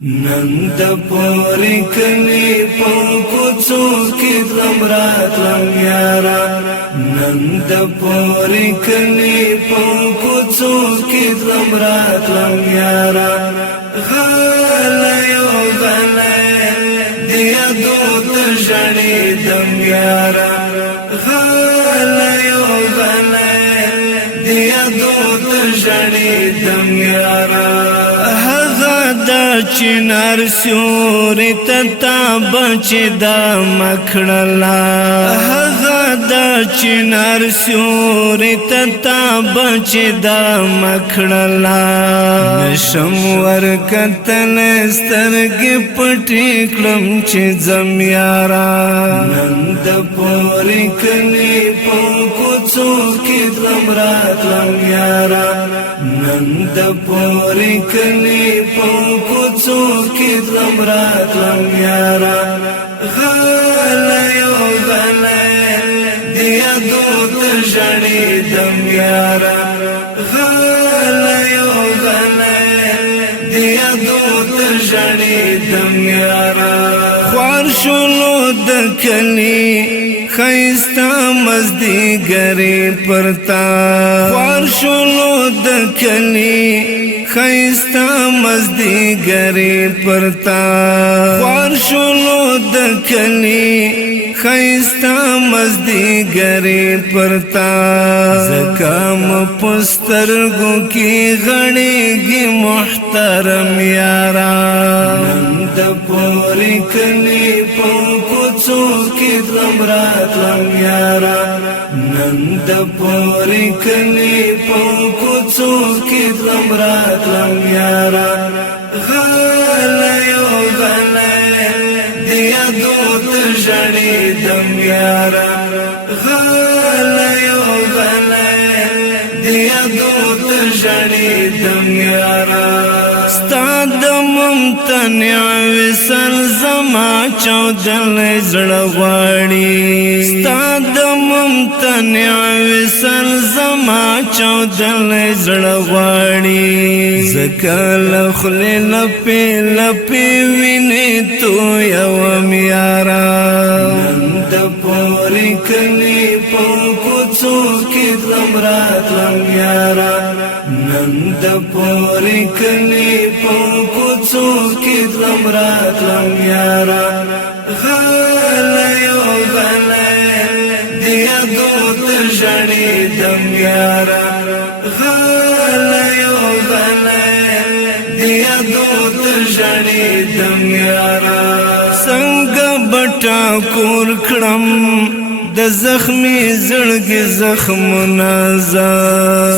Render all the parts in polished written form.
نند پوری کلی پوکوچو کی دلم راتلم یارا نند پوری کلی پوکوچو کی دلم راتلم یارا غالیو غلی دیا دوت جڑی دم یارا غالیو غلی دیا دوت جڑی دم یارا دا چنار سیوری تتا بچ دا مکھڑلا دا چنار سیوری تتا بچ دا مکھڑلا نشم ورکتل سترگی پٹی کلم چی زمیارا نند پوری کلی پوکوچو کی دلم راتلم یارا نند پوری کلی پوکوچو کی دلم راتلم یارا غالیو غلی دیا دوت جڑی دم یارا غالیو غلی دیا دوت جڑی دم یارا خوار شلو دکلی خیستا مزدی گری پرتا خوار شلو دکلی خیستا مزدی گری پرتا خوار شلو دکلی خیستا مزدی گری پرتا زکام پسترگو کی غڑی گی محترم یارا نند پوری کلی پوکوچو کی دلم راتلم یارا نند پوری کلی پوکوچو کی دلم راتلم یارا غالیو غلی دیا دوت جڑی دم یارا غالیو غلی دیا دوت جڑی دم یارا ستاد ممتنع وصل زما چودل زړغواړي ستاد ممتنع وصل زما چودل زړغواړي زکل خلل په لپی ویني تو یو میارا نند پوری کلی پوکوچو کی دلم راتلم یارا نند پوری کلی پوکوچو کی دلم راتلم یارا غالیو غلی دیا دوت جڑی دم یارا غالیو غلی دیا دوت جڑی دم یارا سنگ بٹا کور کړم د زخمی زړګي زخم نازا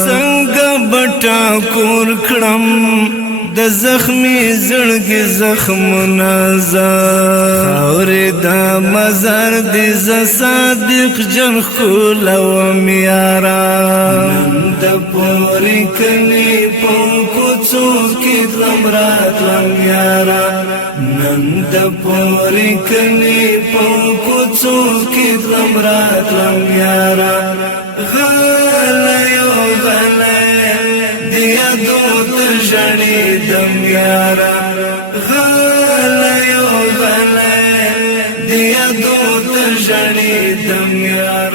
څنګه بټا کور کړم د زخمی زړګي زخم نازا خاورې دا مزار دې ز صادق جن خولو میارا نند پوری کلی پوکوچو کی دلم راتلم یارا نند پوری کلی پوکوچو کی دلم راتلم یارا غالیو غلی دیا دوت جڑی دم یارا غالیو غلی دیا دوت جڑی دم یارا